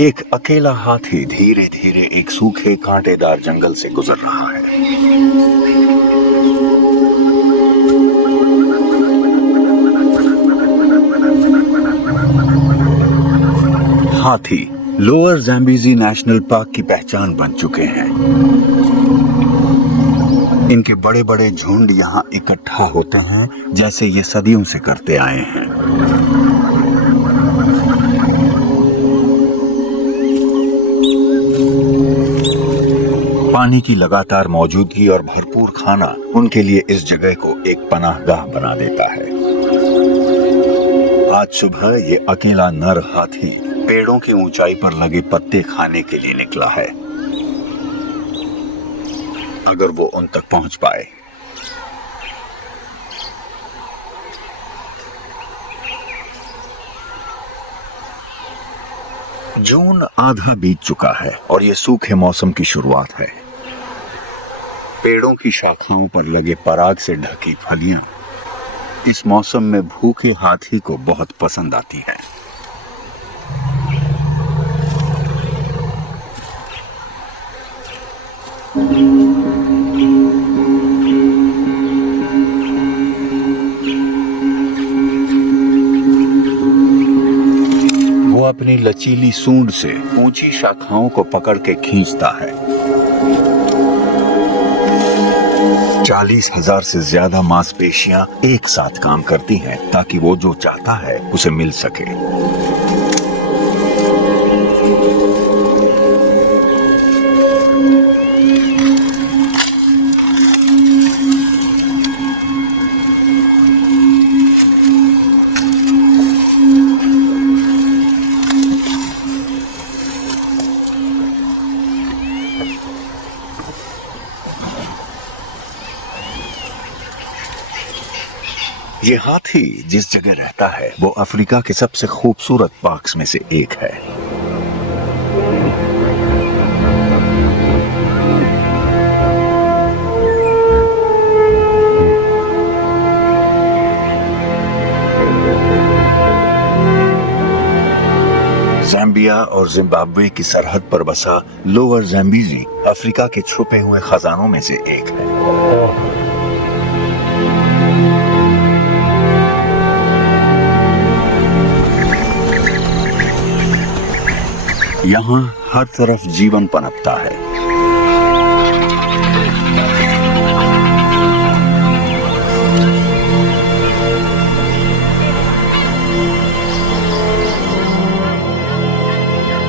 एक अकेला हाथी धीरे धीरे एक सूखे कांटेदार जंगल से गुजर रहा है। हाथी लोअर ज़ैम्बीज़ी नेशनल पार्क की पहचान बन चुके हैं। इनके बड़े बड़े झुंड यहाँ इकट्ठा होते हैं जैसे ये सदियों से करते आए हैं। पानी की लगातार मौजूदगी और भरपूर खाना उनके लिए इस जगह को एक पनाहगाह बना देता है। आज सुबह ये अकेला नर हाथी पेड़ों की ऊंचाई पर लगे पत्ते खाने के लिए निकला है, अगर वो उन तक पहुंच पाए। जून आधा बीत चुका है और ये सूखे मौसम की शुरुआत है। पेड़ों की शाखाओं पर लगे पराग से ढकी फलियां इस मौसम में भूखे हाथी को बहुत पसंद आती है। वो अपनी लचीली सूंड से ऊंची शाखाओं को पकड़ के खींचता है। 40,000 से ज्यादा मांसपेशियां एक साथ काम करती हैं ताकि वो जो चाहता है उसे मिल सके। ये हाथी जिस जगह रहता है वो अफ्रीका के सबसे खूबसूरत पार्क्स में से एक है। ज़ाम्बिया और जिम्बाब्वे की सरहद पर बसा लोअर ज़ैम्बीज़ी अफ्रीका के छुपे हुए खजानों में से एक है। यहाँ हर तरफ जीवन पनपता है।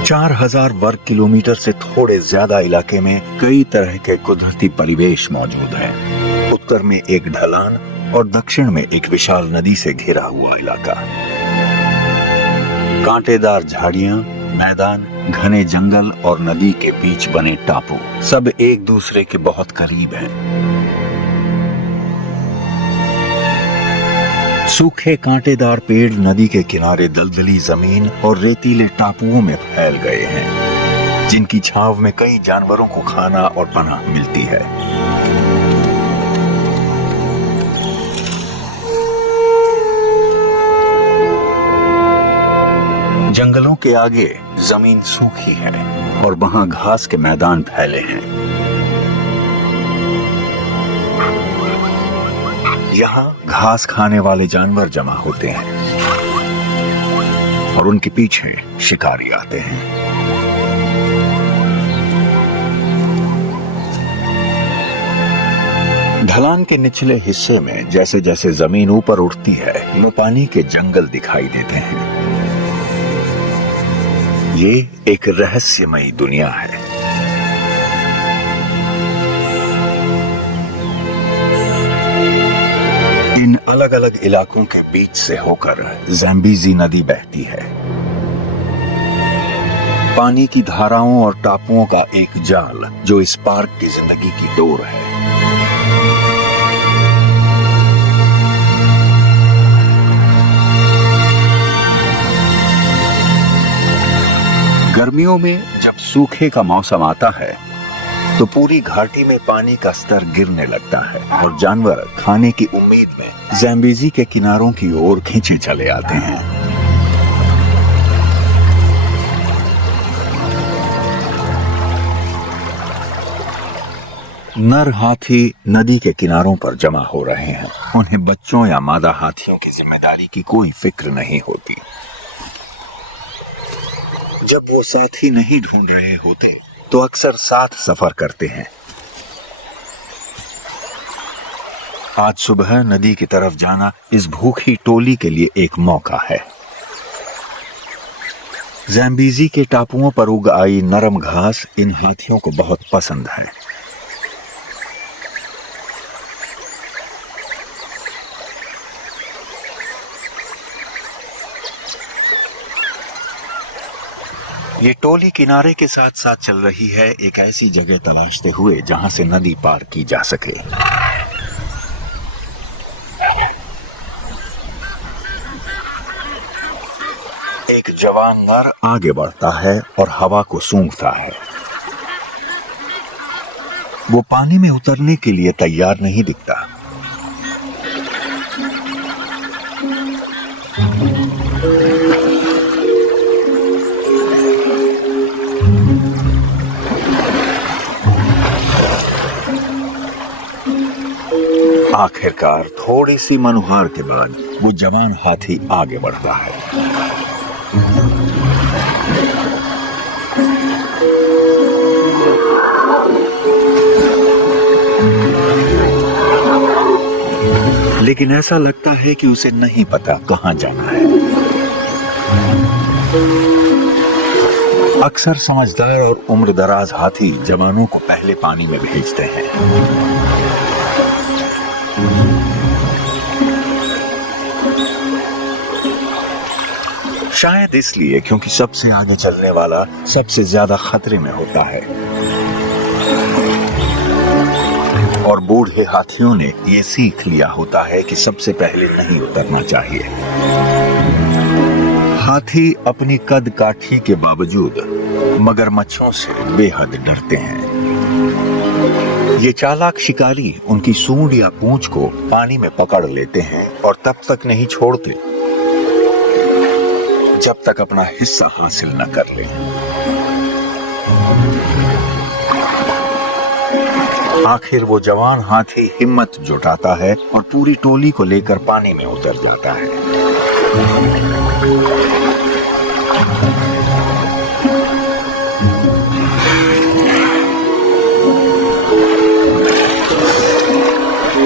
चार 4,000 वर्ग किलोमीटर से थोड़े ज्यादा इलाके में कई तरह के कुदरती परिवेश मौजूद हैं। उत्तर में एक ढलान और दक्षिण में एक विशाल नदी से घिरा हुआ इलाका। कांटेदार झाड़ियां, मैदान, घने जंगल और नदी के बीच बने टापू सब एक दूसरे के बहुत करीब हैं। सूखे कांटेदार पेड़ नदी के किनारे दलदली जमीन और रेतीले टापुओं में फैल गए हैं, जिनकी छांव में कई जानवरों को खाना और पनाह मिलती है। जंगलों के आगे जमीन सूखी है और वहां घास के मैदान फैले हैं। यहाँ घास खाने वाले जानवर जमा होते हैं और उनके पीछे शिकारी आते हैं। ढलान के निचले हिस्से में जैसे जैसे जमीन ऊपर उठती है में पानी के जंगल दिखाई देते हैं। ये एक रहस्यमयी दुनिया है। इन अलग अलग इलाकों के बीच से होकर ज़ैम्बीज़ी नदी बहती है। पानी की धाराओं और टापुओं का एक जाल जो इस पार्क की जिंदगी की डोर है। गर्मियों में जब सूखे का मौसम आता है तो पूरी घाटी में पानी का स्तर गिरने लगता है और जानवर खाने की उम्मीद में ज़ैम्बीज़ी के किनारों की ओर खींचे चले आते हैं। नर हाथी नदी के किनारों पर जमा हो रहे हैं। उन्हें बच्चों या मादा हाथियों की जिम्मेदारी की कोई फिक्र नहीं होती। जब वो साथी नहीं ढूंढ रहे होते तो अक्सर साथ सफर करते हैं। आज सुबह नदी की तरफ जाना इस भूखी टोली के लिए एक मौका है। ज़ैम्बीज़ी के टापुओं पर उग आई नरम घास इन हाथियों को बहुत पसंद है। ये टोली किनारे के साथ साथ चल रही है, एक ऐसी जगह तलाशते हुए जहां से नदी पार की जा सके। एक जवान नर आगे बढ़ता है और हवा को सूंघता है। वो पानी में उतरने के लिए तैयार नहीं दिखता। आखिरकार थोड़ी सी मनुहार के बाद वो जवान हाथी आगे बढ़ता है। लेकिन ऐसा लगता है कि उसे नहीं पता कहां जाना है। अक्सर समझदार और उम्रदराज हाथी जवानों को पहले पानी में भेजते हैं। शायद इसलिए क्योंकि सबसे आगे चलने वाला सबसे ज्यादा खतरे में होता है। और बूढ़े हाथियों ने ये सीख लिया होता है कि सबसे पहले नहीं उतरना चाहिए। हाथी अपनी कद काठी के बावजूद मगरमच्छों से बेहद डरते हैं। ये चालाक शिकारी उनकी सूंड या पूंछ को पानी में पकड़ लेते हैं और तब तक नहीं छोड़ते जब तक अपना हिस्सा हासिल न कर लें। आखिर वो जवान हाथी हिम्मत जुटाता है और पूरी टोली को लेकर पानी में उतर जाता है।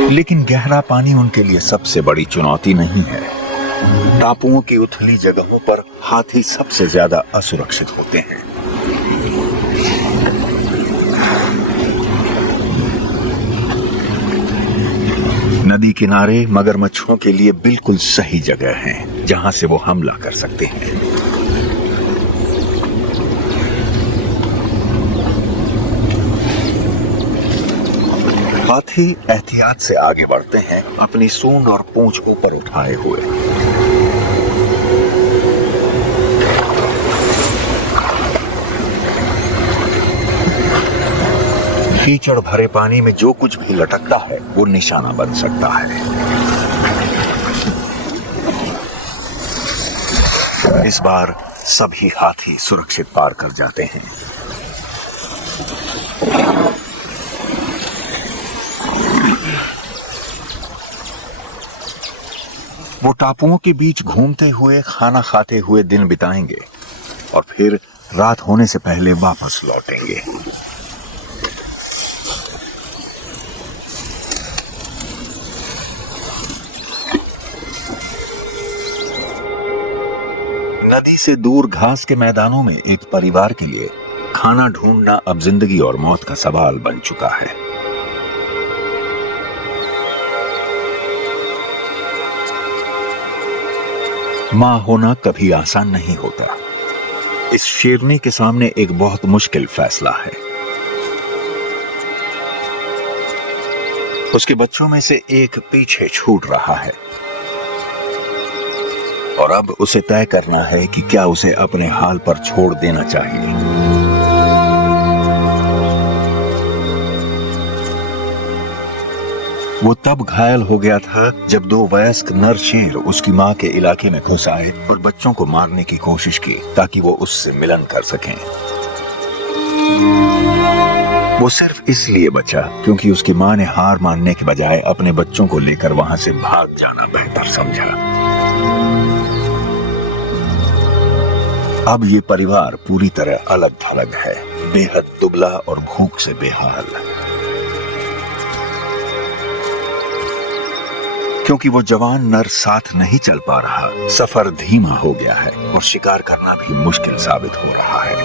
लेकिन गहरा पानी उनके लिए सबसे बड़ी चुनौती नहीं है। टापुओं की उथली जगहों पर हाथी सबसे ज्यादा असुरक्षित होते हैं। नदी किनारे मगरमच्छों के लिए बिल्कुल सही जगह है जहां से वो हमला कर सकते हैं। हाथी एहतियात से आगे बढ़ते हैं, अपनी सूंड और पूंछ ऊपर उठाए हुए। कीचड़ भरे पानी में जो कुछ भी लटकता है वो निशाना बन सकता है। इस बार सभी हाथी सुरक्षित पार कर जाते हैं। वो टापुओं के बीच घूमते हुए खाना खाते हुए दिन बिताएंगे और फिर रात होने से पहले वापस लौटेंगे। नदी से दूर घास के मैदानों में एक परिवार के लिए खाना ढूंढना अब जिंदगी और मौत का सवाल बन चुका है। मां होना कभी आसान नहीं होता। इस शेरनी के सामने एक बहुत मुश्किल फैसला है। उसके बच्चों में से एक पीछे छूट रहा है और अब उसे तय करना है कि क्या उसे अपने हाल पर छोड़ देना चाहिए। वो तब घायल हो गया था जब दो वयस्क नर शेर उसकी मां के इलाके में घुस आए और बच्चों को मारने की कोशिश की ताकि वो उससे मिलन कर सकें। वो सिर्फ इसलिए बचा क्योंकि उसकी मां ने हार मानने के बजाय अपने बच्चों को लेकर वहां से भाग जाना बेहतर समझा। अब ये परिवार पूरी तरह अलग थलग है, बेहद दुबला और भूख से बेहाल, क्योंकि वो जवान नर साथ नहीं चल पा रहा। सफर धीमा हो गया है और शिकार करना भी मुश्किल साबित हो रहा है।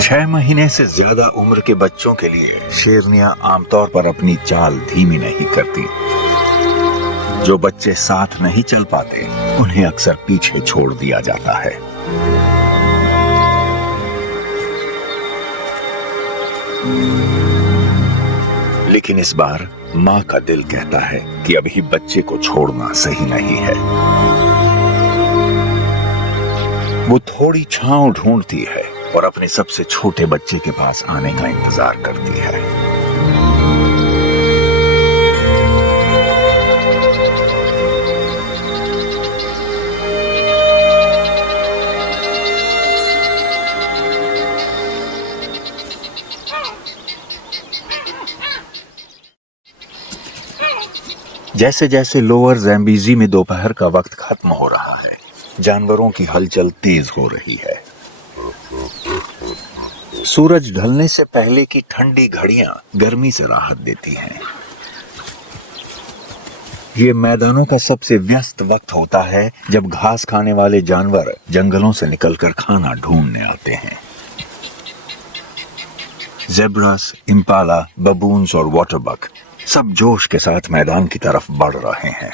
6 महीने से ज्यादा उम्र के बच्चों के लिए शेरनियां आमतौर पर अपनी चाल धीमी नहीं करती। जो बच्चे साथ नहीं चल पाते उन्हें अक्सर पीछे छोड़ दिया जाता है। लेकिन इस बार मां का दिल कहता है कि अभी बच्चे को छोड़ना सही नहीं है। वो थोड़ी छांव ढूंढती है और अपने सबसे छोटे बच्चे के पास आने का इंतजार करती है। जैसे जैसे लोअर ज़ैम्बीज़ी में दोपहर का वक्त खत्म हो रहा है, जानवरों की हलचल तेज हो रही है। सूरज ढलने से पहले की ठंडी घड़ियां गर्मी से राहत देती हैं। ये मैदानों का सबसे व्यस्त वक्त होता है जब घास खाने वाले जानवर जंगलों से निकलकर खाना ढूंढने आते हैं। ज़ेब्रास, इम्पाला, बबून्स और वाटरबक सब जोश के साथ मैदान की तरफ बढ़ रहे हैं।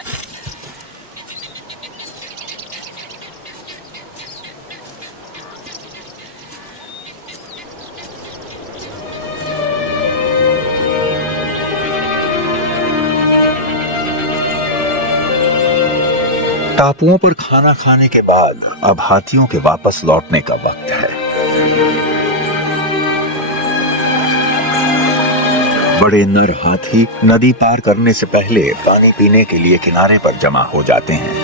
टापुओं पर खाना खाने के बाद अब हाथियों के वापस लौटने का वक्त है। बड़े नर हाथी नदी पार करने से पहले पानी पीने के लिए किनारे पर जमा हो जाते हैं।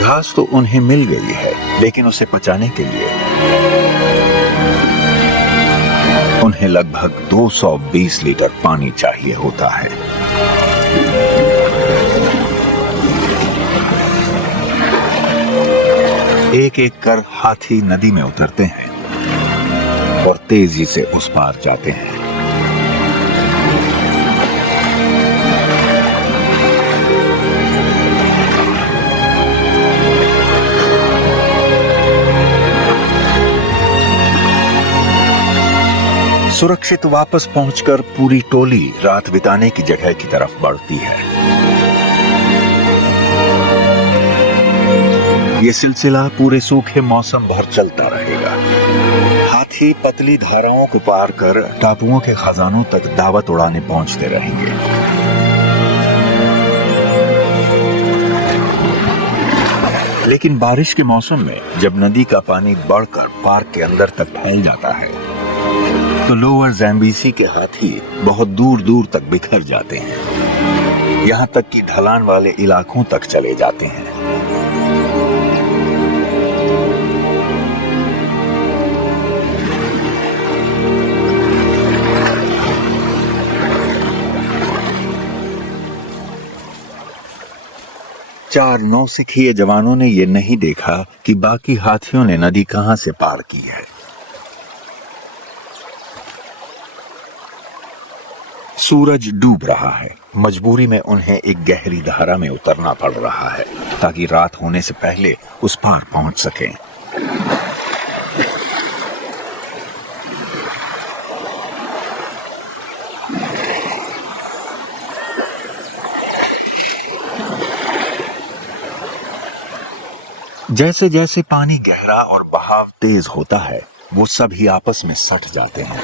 घास तो उन्हें मिल गई है, लेकिन उसे पचाने के लिए उन्हें लगभग 220 लीटर पानी चाहिए होता है। एक एक कर हाथी नदी में उतरते हैं और तेजी से उस पार जाते हैं। सुरक्षित वापस पहुंचकर पूरी टोली रात बिताने की जगह की तरफ बढ़ती है। ये सिलसिला पूरे सूखे मौसम भर चलता रहेगा। हाथी पतली धाराओं को पार कर टापुओं के खजानों तक दावत उड़ाने पहुंचते रहेंगे। लेकिन बारिश के मौसम में जब नदी का पानी बढ़कर पार्क के अंदर तक फैल जाता है, तो लोअर ज़ैम्बीज़ी के हाथी बहुत दूर दूर तक बिखर जाते हैं, यहां तक कि ढलान वाले इलाकों तक चले जाते हैं। चार नौसिखिए जवानों ने यह नहीं देखा कि बाकी हाथियों ने नदी कहां से पार की है। सूरज डूब रहा है। मजबूरी में उन्हें एक गहरी धारा में उतरना पड़ रहा है ताकि रात होने से पहले उस पार पहुंच सकें। जैसे जैसे पानी गहरा और बहाव तेज होता है, वो सभी आपस में सट जाते हैं।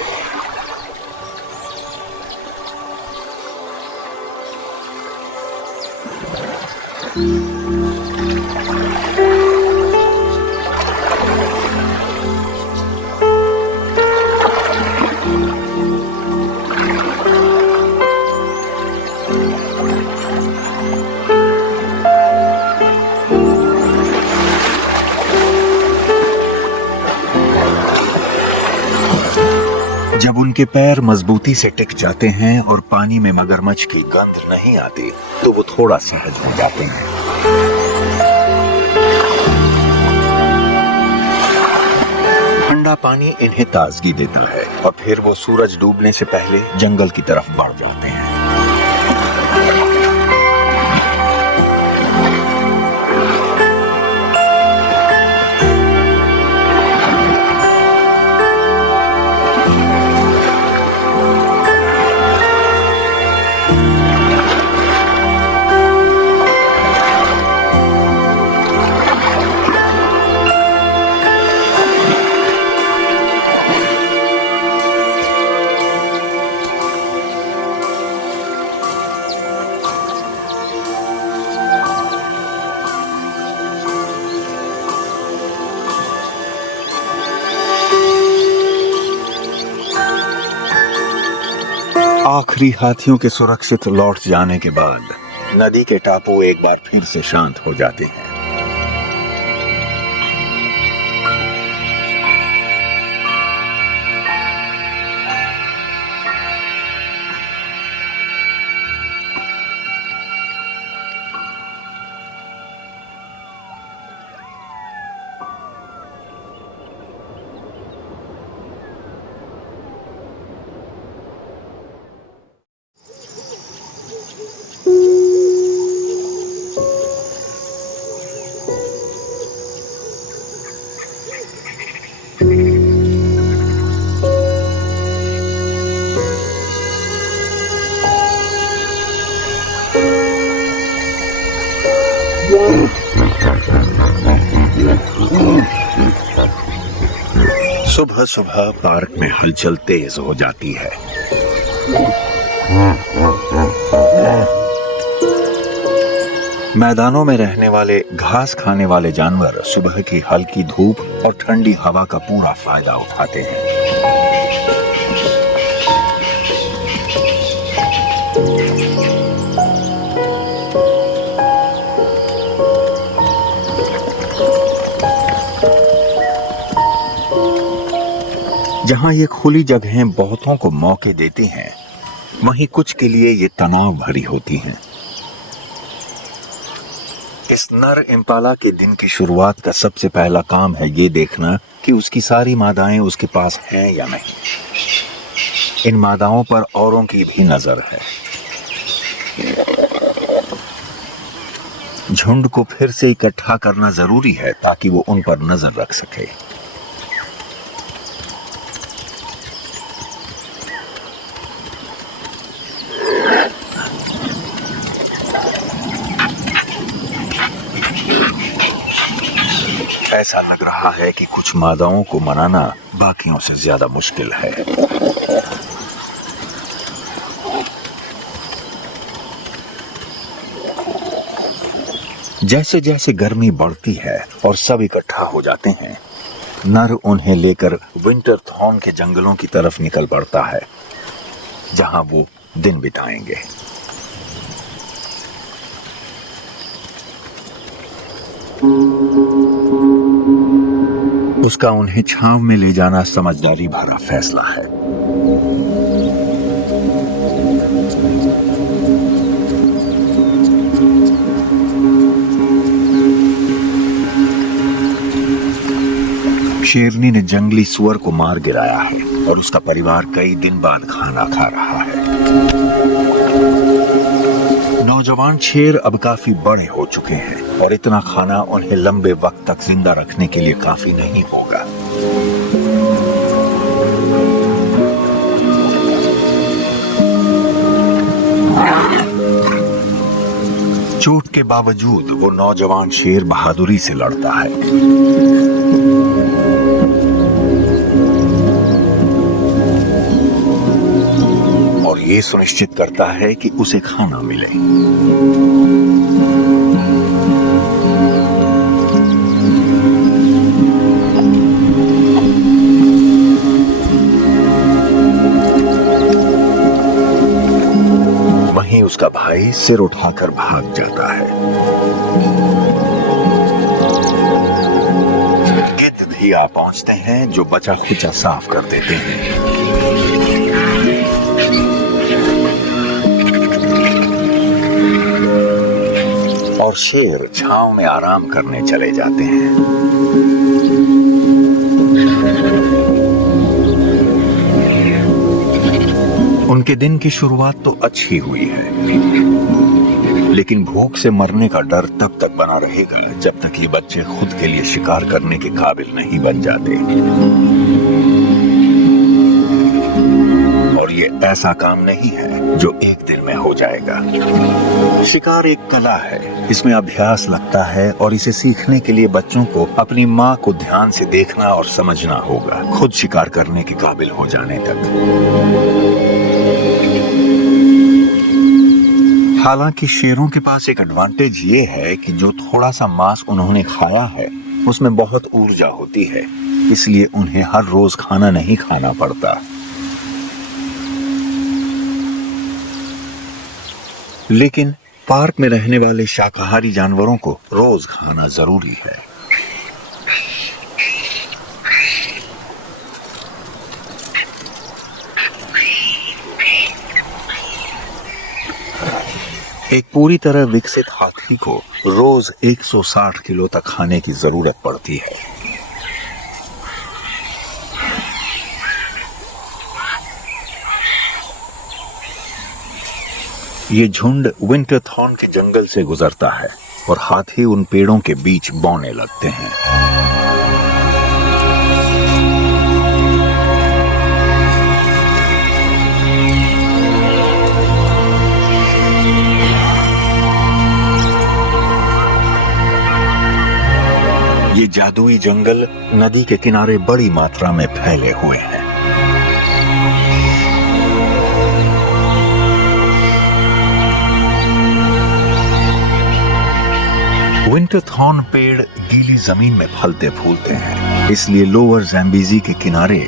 जब उनके पैर मजबूती से टिक जाते हैं और पानी में मगरमच्छ की गंध नहीं आती तो वो थोड़ा सहज हो जाते हैं। ठंडा पानी इन्हें ताजगी देता है और फिर वो सूरज डूबने से पहले जंगल की तरफ बढ़ जाते हैं। आखिरी हाथियों के सुरक्षित लौट जाने के बाद नदी के टापू एक बार फिर से शांत हो जाते हैं। सुबह सुबह पार्क में हलचल तेज हो जाती है। मैदानों में रहने वाले घास खाने वाले जानवर सुबह की हल्की धूप और ठंडी हवा का पूरा फायदा उठाते हैं। जहां ये खुली जगहें बहुतों को मौके देती हैं, वहीं कुछ के लिए ये तनाव भरी होती हैं। इस नर इम्पाला के दिन की शुरुआत का सबसे पहला काम है ये देखना कि उसकी सारी मादाएं उसके पास हैं या नहीं। इन मादाओं पर औरों की भी नजर है। झुंड को फिर से इकट्ठा करना जरूरी है ताकि वो उन पर नजर रख सके। ऐसा लग रहा है कि कुछ मादाओं को मनाना बाकियों से ज्यादा मुश्किल है। जैसे जैसे गर्मी बढ़ती है और सब इकट्ठा हो जाते हैं, नर उन्हें लेकर विंटर थॉर्न के जंगलों की तरफ निकल पड़ता है, जहां वो दिन बिताएंगे। उसका उन्हें छांव में ले जाना समझदारी भरा फैसला है। शेरनी ने जंगली सुअर को मार गिराया है और उसका परिवार कई दिन बाद खाना खा रहा है। नौजवान शेर अब काफी बड़े हो चुके हैं और इतना खाना उन्हें लंबे वक्त तक जिंदा रखने के लिए काफी नहीं होगा। चोट के बावजूद वो नौजवान शेर बहादुरी से लड़ता है। और ये सुनिश्चित करता है कि उसे खाना मिले। वहीं उसका भाई सिर उठाकर भाग जाता है। गिद्ध भी आ पहुंचते हैं जो बचा खुचा साफ कर देते हैं। और शेर छांव में आराम करने चले जाते हैं। उनके दिन की शुरुआत तो अच्छी हुई है, लेकिन भूख से मरने का डर तब तक बना रहेगा जब तक ये बच्चे खुद के लिए शिकार करने के काबिल नहीं बन जाते। और ये ऐसा काम नहीं है जो एक दिन में हो जाएगा। शिकार एक कला है, इसमें अभ्यास लगता है और इसे सीखने के लिए बच्चों को अपनी माँ को ध्यान से देखना और समझना होगा, खुद शिकार करने के काबिल हो जाने तक। हालांकि शेरों के पास एक एडवांटेज ये है कि जो थोड़ा सा मांस उन्होंने खाया है उसमें बहुत ऊर्जा होती है, इसलिए उन्हें हर रोज खाना नहीं खाना पड़ता। लेकिन पार्क में रहने वाले शाकाहारी जानवरों को रोज खाना जरूरी है। एक पूरी तरह विकसित हाथी को रोज 160 किलो तक खाने की जरूरत पड़ती है। ये झुंड विंटरथॉर्न के जंगल से गुजरता है और हाथी उन पेड़ों के बीच बौने लगते हैं। ये जादुई जंगल नदी के किनारे बड़ी मात्रा में फैले हुए हैं। विंटरथॉर्न पेड़ गीली जमीन में फलते फूलते हैं, इसलिए लोअर ज़ैम्बेज़ी के किनारे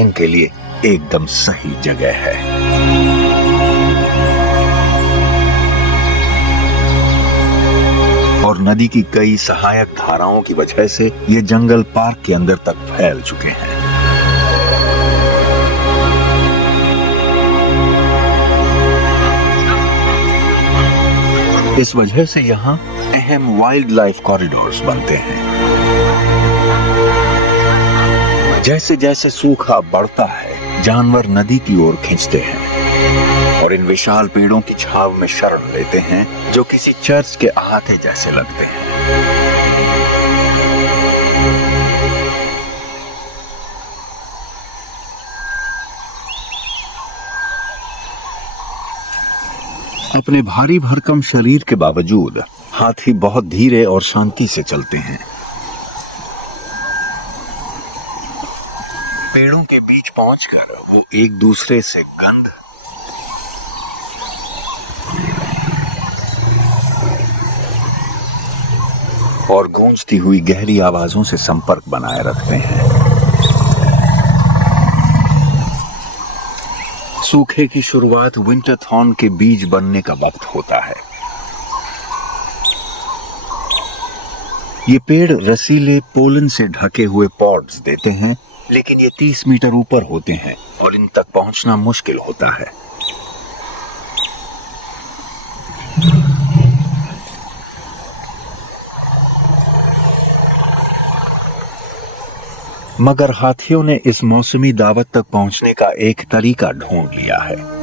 इनके लिए एकदम सही जगह है। और नदी की कई सहायक धाराओं की वजह से ये जंगल पार्क के अंदर तक फैल चुके हैं। इस वजह से यहाँ अहम वाइल्ड लाइफ कॉरिडोर्स बनते हैं। जैसे जैसे सूखा बढ़ता है, जानवर नदी की ओर खींचते हैं और इन विशाल पेड़ों की छाव में शरण लेते हैं, जो किसी चर्च के अहाते जैसे लगते हैं। अपने भारी भरकम शरीर के बावजूद हाथी बहुत धीरे और शांति से चलते हैं। पेड़ों के बीच पहुंचकर वो एक दूसरे से गंध और गूंजती हुई गहरी आवाजों से संपर्क बनाए रखते हैं। सूखे की शुरुआत विंटरथॉर्न के बीज बनने का वक्त होता है। ये पेड़ रसीले पोलन से ढके हुए पॉड्स देते हैं, लेकिन ये 30 मीटर ऊपर होते हैं और इन तक पहुंचना मुश्किल होता है। मगर हाथियों ने इस मौसमी दावत तक पहुंचने का एक तरीका ढूंढ लिया है।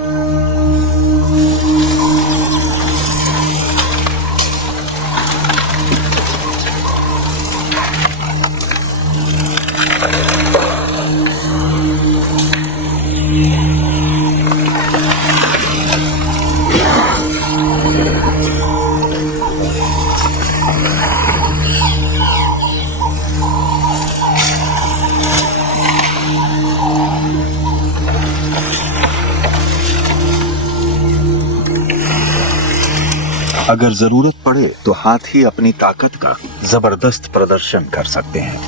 अगर जरूरत पड़े तो हाथी अपनी ताकत का जबरदस्त प्रदर्शन कर सकते हैं।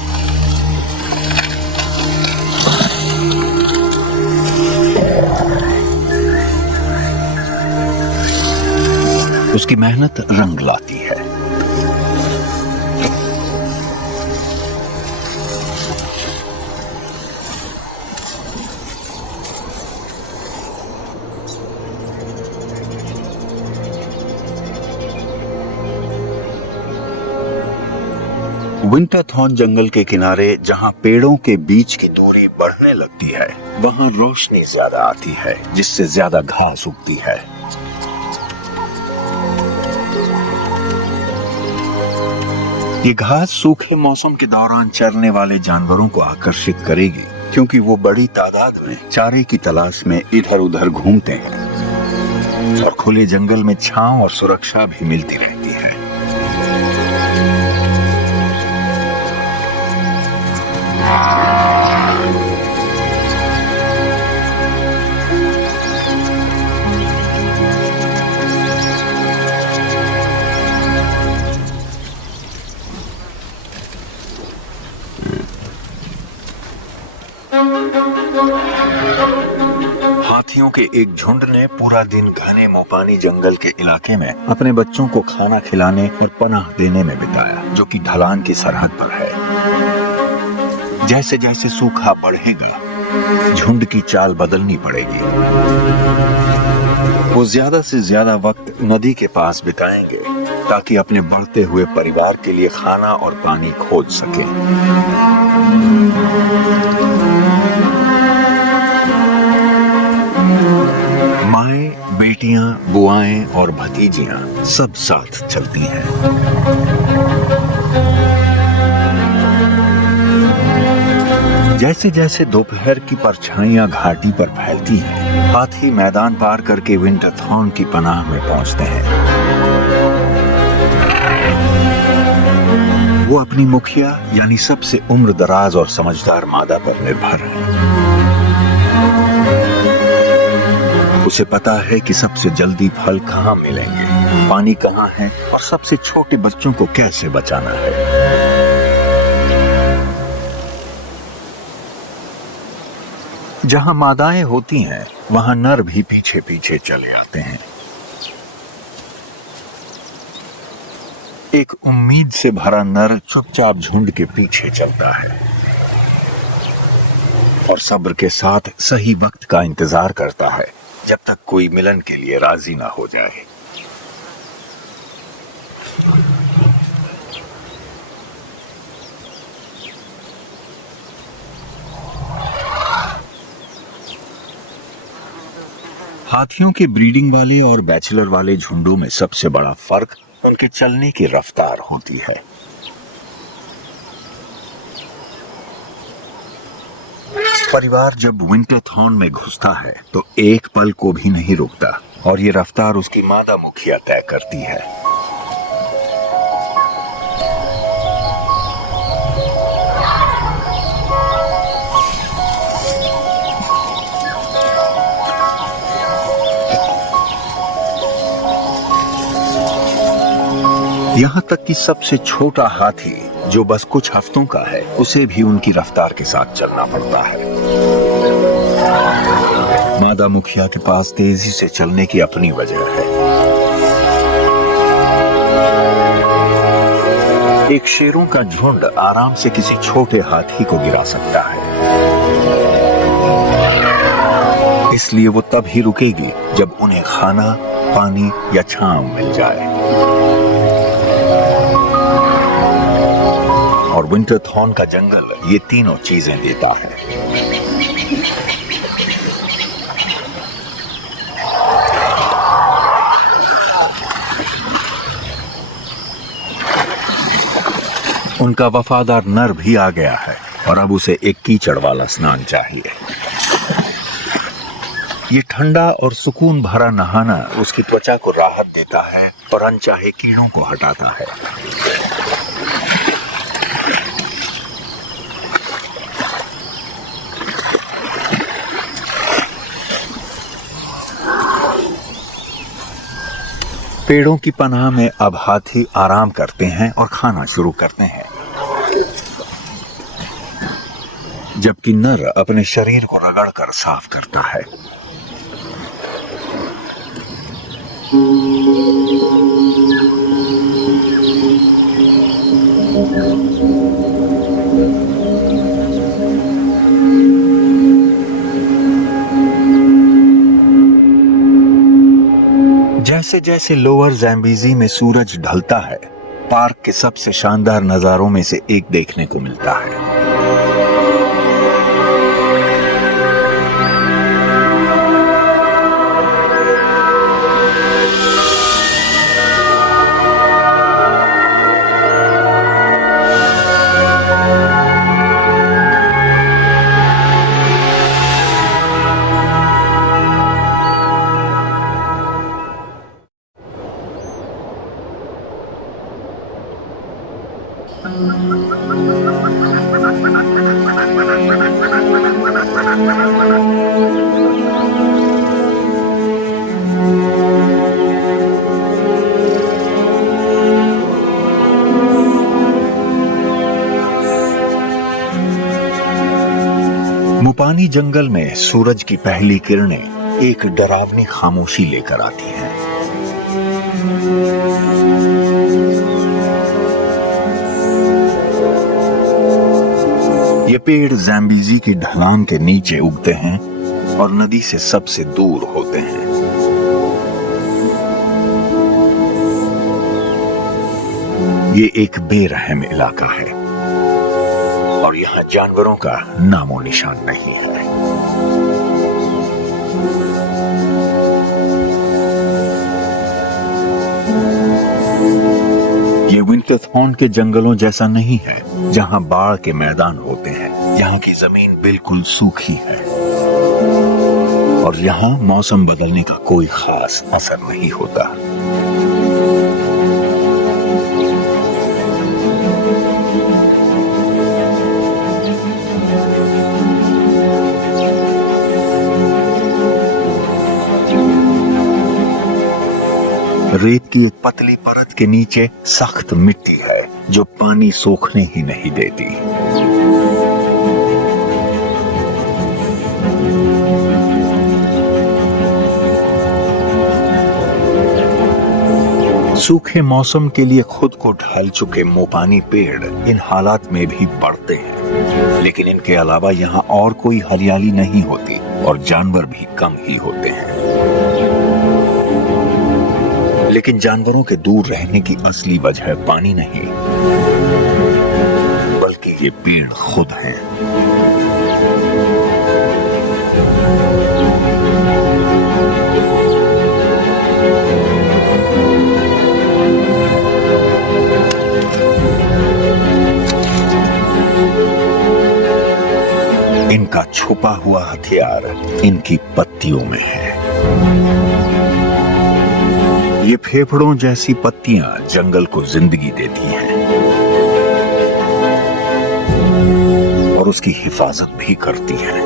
उसकी मेहनत रंग लाती है। विंटरथॉर्न जंगल के किनारे जहां पेड़ों के बीच की दूरी बढ़ने लगती है, वहां रोशनी ज्यादा आती है, जिससे ज्यादा घास उगती है। ये घास सूखे मौसम के दौरान चरने वाले जानवरों को आकर्षित करेगी, क्योंकि वो बड़ी तादाद में चारे की तलाश में इधर उधर घूमते हैं और खुले जंगल में छांव और सुरक्षा भी मिलती रहती है। हाथियों के एक झुंड ने पूरा दिन घने मोपानी जंगल के इलाके में अपने बच्चों को खाना खिलाने और पनाह देने में बिताया, जो कि ढलान की सरहद पर है। जैसे जैसे सूखा बढ़ेगा, झुंड की चाल बदलनी पड़ेगी। वो ज्यादा से ज्यादा वक्त नदी के पास बिताएंगे, ताकि अपने बढ़ते हुए परिवार के लिए खाना और पानी खोज सकें। माएं, बेटियां, बुआएं और भतीजियां सब साथ चलती हैं। जैसे जैसे दोपहर की परछाइयां घाटी पर फैलती हैं, हाथी मैदान पार करके विंटरथॉर्न की पनाह में पहुंचते हैं। वो अपनी मुखिया यानी सबसे उम्र दराज और समझदार मादा पर निर्भर है। उसे पता है कि सबसे जल्दी फल कहाँ मिलेंगे, पानी कहाँ है और सबसे छोटे बच्चों को कैसे बचाना है। जहां मादाएं होती हैं, वहां नर भी पीछे पीछे चले आते हैं। एक उम्मीद से भरा नर चुपचाप झुंड के पीछे चलता है और सब्र के साथ सही वक्त का इंतजार करता है, जब तक कोई मिलन के लिए राजी ना हो जाए। हाथियों के ब्रीडिंग वाले और बैचलर वाले झुंडों में सबसे बड़ा फर्क उनके चलने की रफ्तार होती है। परिवार जब विंटरथॉर्न में घुसता है तो एक पल को भी नहीं रुकता, और ये रफ्तार उसकी मादा मुखिया तय करती है। यहाँ तक कि सबसे छोटा हाथी, जो बस कुछ हफ्तों का है, उसे भी उनकी रफ्तार के साथ चलना पड़ता है। मादा मुखिया के पास तेजी से चलने की अपनी वजह है। एक शेरों का झुंड आराम से किसी छोटे हाथी को गिरा सकता है, इसलिए वो तब ही रुकेगी जब उन्हें खाना, पानी या छांव मिल जाए। और विंटरथॉर्न का जंगल ये तीनों चीजें देता है। उनका वफादार नर भी आ गया है और अब उसे एक कीचड़ वाला स्नान चाहिए। ये ठंडा और सुकून भरा नहाना उसकी त्वचा को राहत देता है और अनचाहे कीड़ों को हटाता है। पेड़ों की पनाह में अब हाथी आराम करते हैं और खाना शुरू करते हैं, जबकि नर अपने शरीर को रगड़कर साफ करता है। जैसे जैसे लोअर ज़ैम्बीज़ी में सूरज ढलता है, पार्क के सबसे शानदार नजारों में से एक देखने को मिलता है। मुपानी जंगल में सूरज की पहली किरणें एक डरावनी खामोशी लेकर आती हैं। ये पेड़ ज़ैम्बीज़ी की ढलान के नीचे उगते हैं और नदी से सबसे दूर होते हैं। ये एक बेरहम इलाका है और यहाँ जानवरों का नामो निशान नहीं है। ये विंटरथॉर्न के जंगलों जैसा नहीं है जहां बाढ़ के मैदान होते हैं। यहाँ की जमीन बिल्कुल सूखी है और यहाँ मौसम बदलने का कोई खास असर नहीं होता। रेत की एक पतली परत के नीचे सख्त मिट्टी है जो पानी सोखने ही नहीं देती। सूखे मौसम के लिए खुद को ढाल चुके मोपानी पेड़ इन हालात में भी बढ़ते हैं, लेकिन इनके अलावा यहाँ और कोई हरियाली नहीं होती और जानवर भी कम ही होते हैं। लेकिन जानवरों के दूर रहने की असली वजह पानी नहीं, बल्कि ये पेड़ खुद हैं। इनका छुपा हुआ हथियार इनकी पत्तियों में है। ये फेफड़ों जैसी पत्तियां जंगल को जिंदगी देती हैं और उसकी हिफाजत भी करती हैं।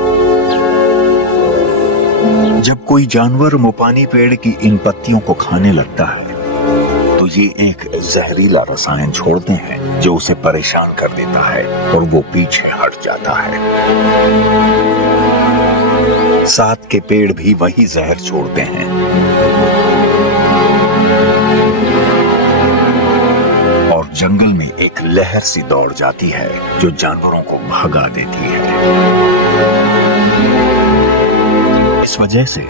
जब कोई जानवर मोपानी पेड़ की इन पत्तियों को खाने लगता है तो ये एक जहरीला रसायन छोड़ते हैं जो उसे परेशान कर देता है और वो पीछे हट जाता है। साथ के पेड़ भी वही जहर छोड़ते हैं और जंगल में एक लहर सी दौड़ जाती है जो जानवरों को भगा देती है। इस वजह से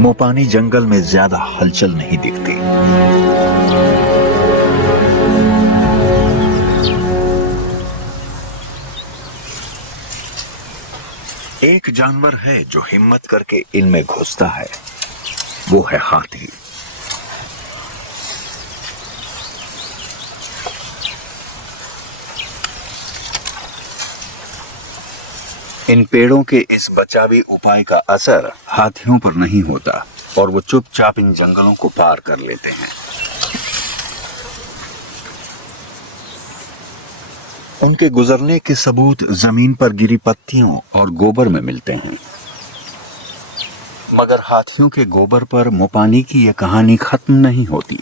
मोपानी जंगल में ज्यादा हलचल नहीं दिखती। एक जानवर है जो हिम्मत करके इनमें घुसता है, वो है हाथी। इन पेड़ों के इस बचावी उपाय का असर हाथियों पर नहीं होता और वो चुपचाप इन जंगलों को पार कर लेते हैं। उनके गुजरने के सबूत जमीन पर गिरी पत्तियों और गोबर में मिलते हैं। मगर हाथियों के गोबर पर मोपानी की यह कहानी खत्म नहीं होती।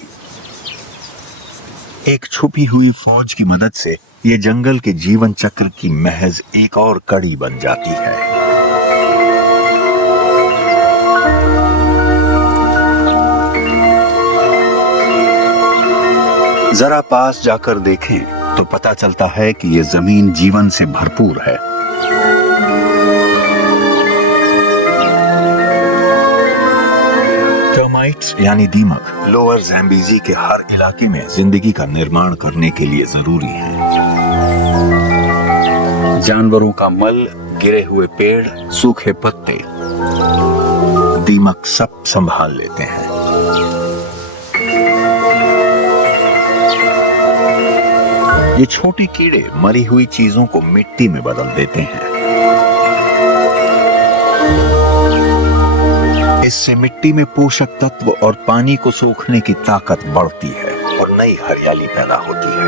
एक छुपी हुई फौज की मदद से ये जंगल के जीवन चक्र की महज एक और कड़ी बन जाती है। जरा पास जाकर देखें तो पता चलता है कि ये जमीन जीवन से भरपूर है। टर्माइट इंसेक्ट्स यानी दीमक लोअर ज़ैम्बीज़ी के हर इलाके में जिंदगी का निर्माण करने के लिए जरूरी है। जानवरों का मल, गिरे हुए पेड़, सूखे पत्ते, दीमक सब संभाल लेते हैं। ये छोटे कीड़े मरी हुई चीजों को मिट्टी में बदल देते हैं। इससे मिट्टी में पोषक तत्व और पानी को सोखने की ताकत बढ़ती है और नई हरियाली पैदा होती है।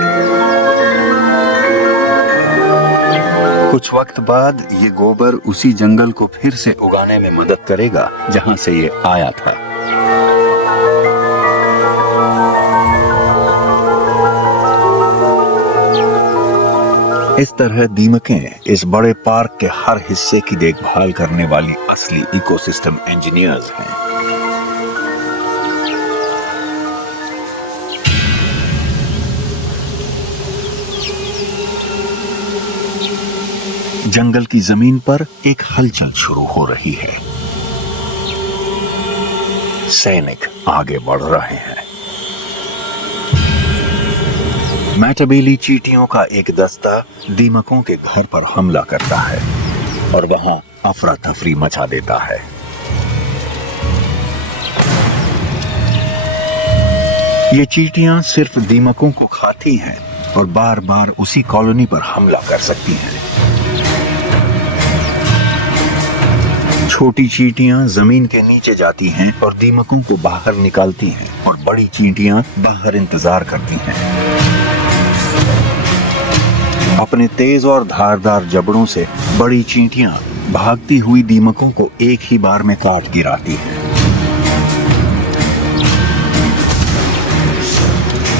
कुछ वक्त बाद ये गोबर उसी जंगल को फिर से उगाने में मदद करेगा जहां से ये आया था। इस तरह दीमकें इस बड़े पार्क के हर हिस्से की देखभाल करने वाली असली इकोसिस्टम इंजीनियर्स हैं। जंगल की जमीन पर एक हलचल शुरू हो रही है। सैनिक आगे बढ़ रहे हैं। मैटाबेली चींटियों का एक दस्ता दीमकों के घर पर हमला करता है और वहां अफरा तफरी मचा देता है। ये चींटियां सिर्फ दीमकों को खाती हैं और बार बार उसी कॉलोनी पर हमला कर सकती हैं। छोटी चींटियां जमीन के नीचे जाती हैं और दीमकों को बाहर निकालती हैं और बड़ी चींटियां बाहर इंतजार करती हैं। अपने तेज और धारदार जबड़ों से बड़ी चींटियां भागती हुई दीमकों को एक ही बार में काट गिराती हैं।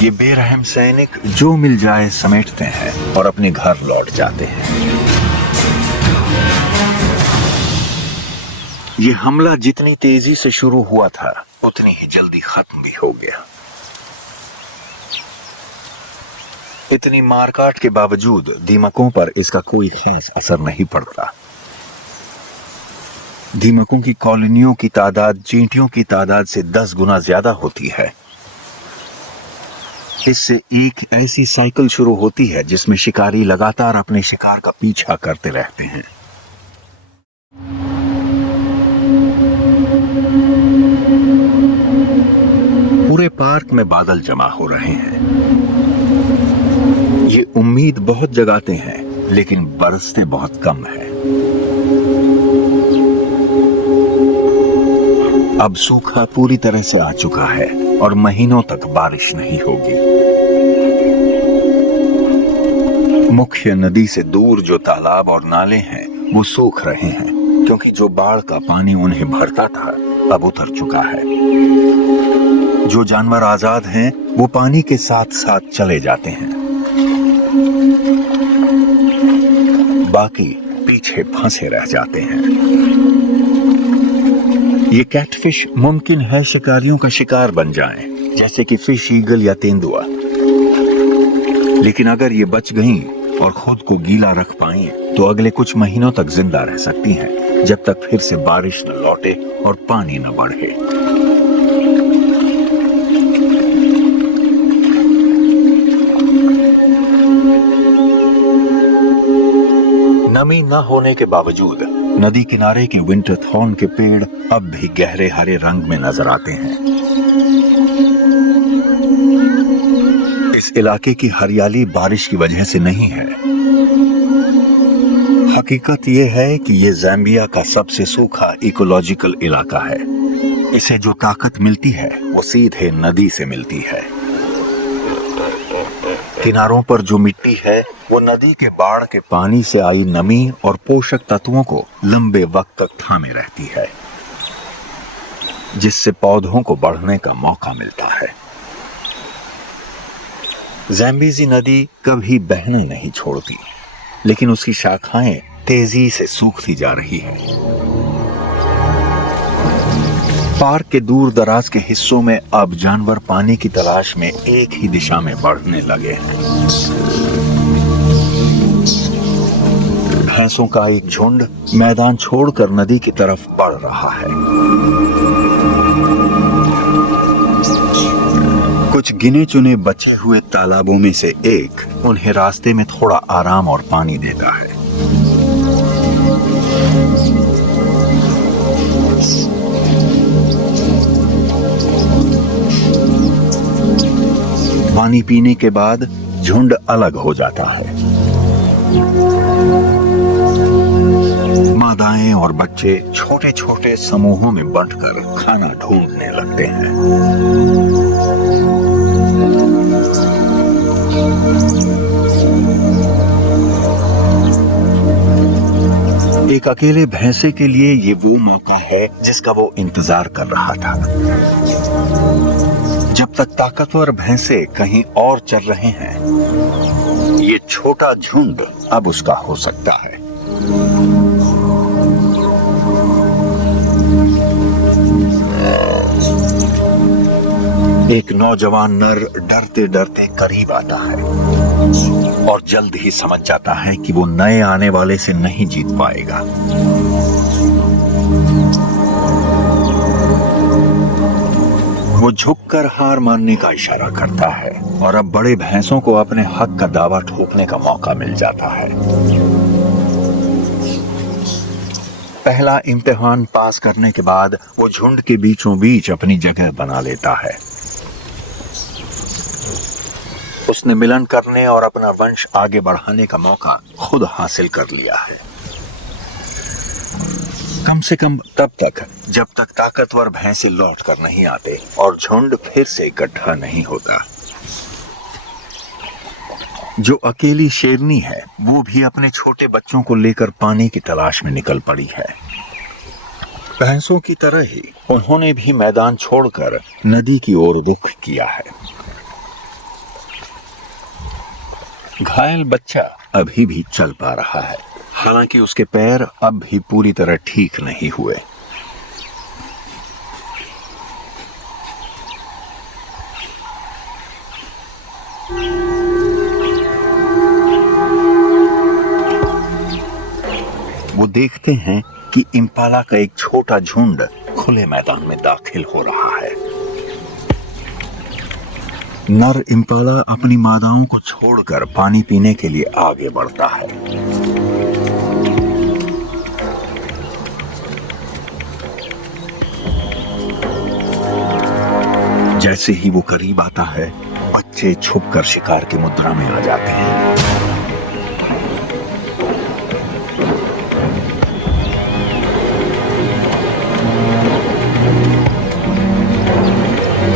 ये बेरहम सैनिक जो मिल जाए समेटते हैं और अपने घर लौट जाते हैं। ये हमला जितनी तेजी से शुरू हुआ था उतनी ही जल्दी खत्म भी हो गया। इतनी मारकाट के बावजूद दीमकों पर इसका कोई खास असर नहीं पड़ता। दीमकों की कॉलोनियों की तादाद चींटियों की तादाद से 10 गुना ज्यादा होती है। इससे एक ऐसी साइकिल शुरू होती है जिसमें शिकारी लगातार अपने शिकार का पीछा करते रहते हैं। पूरे पार्क में बादल जमा हो रहे हैं। ये उम्मीद बहुत जगाते हैं लेकिन बरसते बहुत कम है। अब सूखा पूरी तरह से आ चुका है और महीनों तक बारिश नहीं होगी। मुख्य नदी से दूर जो तालाब और नाले हैं वो सूख रहे हैं क्योंकि जो बाढ़ का पानी उन्हें भरता था अब उतर चुका है। जो जानवर आजाद हैं वो पानी के साथ साथ चले जाते हैं, बाकी पीछे फंसे रह जाते हैं। ये कैटफिश मुमकिन है शिकारियों का शिकार बन जाएं, जैसे कि फिश ईगल या तेंदुआ। लेकिन अगर ये बच गईं और खुद को गीला रख पाएं तो अगले कुछ महीनों तक जिंदा रह सकती हैं, जब तक फिर से बारिश न लौटे और पानी न बढ़े। नमी न होने के बावजूद नदी किनारे के विंटर थॉर्न के पेड़ अब भी गहरे हरे रंग में नजर आते हैं। इस इलाके की हरियाली बारिश की वजह से नहीं है। हकीकत यह है कि यह ज़ाम्बिया का सबसे सूखा इकोलॉजिकल इलाका है। इसे जो ताकत मिलती है वो सीधे नदी से मिलती है। किनारों पर जो मिट्टी है वो नदी के बाढ़ के पानी से आई नमी और पोषक तत्वों को लंबे वक्त तक थामे रहती है, जिससे पौधों को बढ़ने का मौका मिलता है। ज़ैम्बीज़ी नदी कभी बहना नहीं छोड़ती, लेकिन उसकी शाखाएं तेजी से सूखती जा रही हैं। पार्क के दूर दराज के हिस्सों में अब जानवर पानी की तलाश में एक ही दिशा में बढ़ने लगे हैं। भैंसों का एक झुंड मैदान छोड़कर नदी की तरफ बढ़ रहा है। कुछ गिने चुने बचे हुए तालाबों में से एक उन्हें रास्ते में थोड़ा आराम और पानी देता है। पानी पीने के बाद झुंड अलग हो जाता है। मादाएं और बच्चे छोटे छोटे समूहों में बंटकर खाना ढूंढने लगते हैं। एक अकेले भैंसे के लिए ये वो मौका है जिसका वो इंतजार कर रहा था। जब तक ताकतवर भैंसे कहीं और चल रहे हैं, ये छोटा झुंड अब उसका हो सकता है। एक नौजवान नर डरते डरते करीब आता है और जल्द ही समझ जाता है कि वो नए आने वाले से नहीं जीत पाएगा। वो झुककर हार मानने का इशारा करता है और अब बड़े भैंसों को अपने हक का दावा ठोकने का मौका मिल जाता है। पहला इम्तिहान पास करने के बाद वो झुंड के बीचों बीच अपनी जगह बना लेता है। उसने मिलन करने और अपना वंश आगे बढ़ाने का मौका खुद हासिल कर लिया है। कम से कम तब तक जब तक ताकतवर भैंसे लौट कर नहीं आते और झुंड फिर से इकट्ठा नहीं होता। जो अकेली शेरनी है वो भी अपने छोटे बच्चों को लेकर पानी की तलाश में निकल पड़ी है। भैंसों की तरह ही उन्होंने भी मैदान छोड़कर नदी की ओर रुख किया है। घायल बच्चा अभी भी चल पा रहा है, हालांकि उसके पैर अब भी पूरी तरह ठीक नहीं हुए। वो देखते हैं कि इम्पाला का एक छोटा झुंड खुले मैदान में दाखिल हो रहा है। नर इम्पाला अपनी मादाओं को छोड़कर पानी पीने के लिए आगे बढ़ता है। जैसे ही वो करीब आता है, बच्चे छुपकर शिकार की मुद्रा में आ जाते हैं।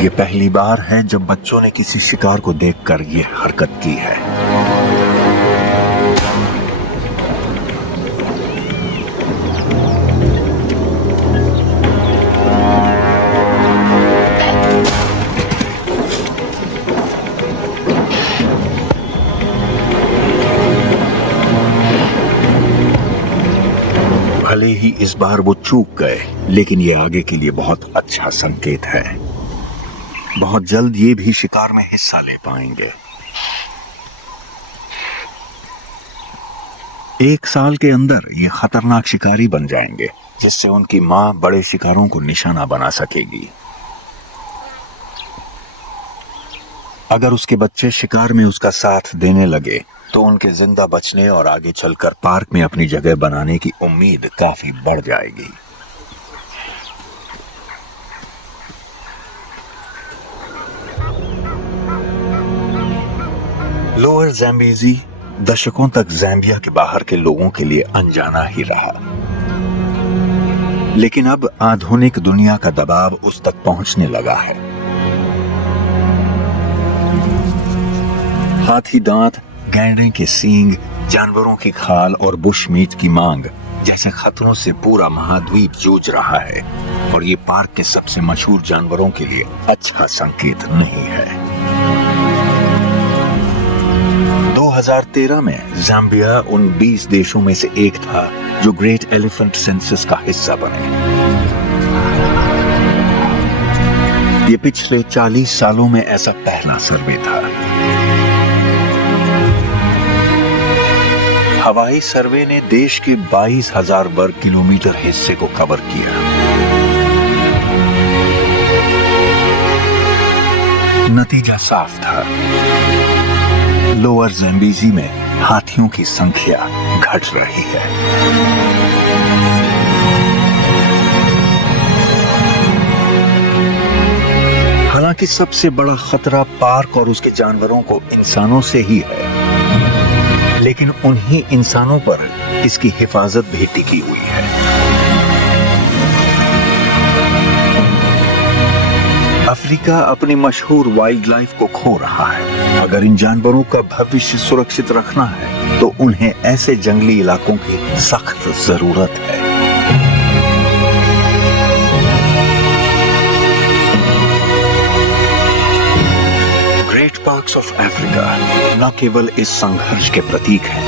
ये पहली बार है जब बच्चों ने किसी शिकार को देखकर ये हरकत की है। भले ही इस बार वो चूक गए, लेकिन ये आगे के लिए बहुत अच्छा संकेत है। बहुत जल्द ये भी शिकार में हिस्सा ले पाएंगे। 1 साल के अंदर ये खतरनाक शिकारी बन जाएंगे, जिससे उनकी मां बड़े शिकारों को निशाना बना सकेगी। अगर उसके बच्चे शिकार में उसका साथ देने लगे तो उनके जिंदा बचने और आगे चलकर पार्क में अपनी जगह बनाने की उम्मीद काफी बढ़ जाएगी। लोअर ज़ैम्बेज़ी दशकों तक ज़ैम्बिया के बाहर के लोगों के लिए अनजाना ही रहा, लेकिन अब आधुनिक दुनिया का दबाव उस तक पहुंचने लगा है। हाथी दांत, गैंडे के सींग, जानवरों की खाल और बुशमीट की मांग जैसे खतरों से पूरा महाद्वीप जूझ रहा है, और ये पार्क के सबसे मशहूर जानवरों के लिए अच्छा संकेत नहीं है। 2013 में ज़ाम्बिया उन 20 देशों में से एक था जो ग्रेट एलिफेंट सेंसस का हिस्सा बने। ये पिछले 40 सालों में ऐसा पहला सर्वे था। हवाई सर्वे ने देश के 22,000 वर्ग किलोमीटर हिस्से को कवर किया। नतीजा साफ था। लोअर ज़ैम्बीज़ी में हाथियों की संख्या घट रही है। हालांकि सबसे बड़ा खतरा पार्क और उसके जानवरों को इंसानों से ही है, लेकिन उन्हीं इंसानों पर इसकी हिफाजत भी टिकी हुई है। अफ्रीका अपनी मशहूर वाइल्ड लाइफ को खो रहा है। अगर इन जानवरों का भविष्य सुरक्षित रखना है तो उन्हें ऐसे जंगली इलाकों की सख्त जरूरत है। ग्रेट पार्क्स ऑफ अफ्रीका न केवल इस संघर्ष के प्रतीक हैं,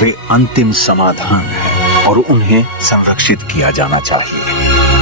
वे अंतिम समाधान हैं और उन्हें संरक्षित किया जाना चाहिए।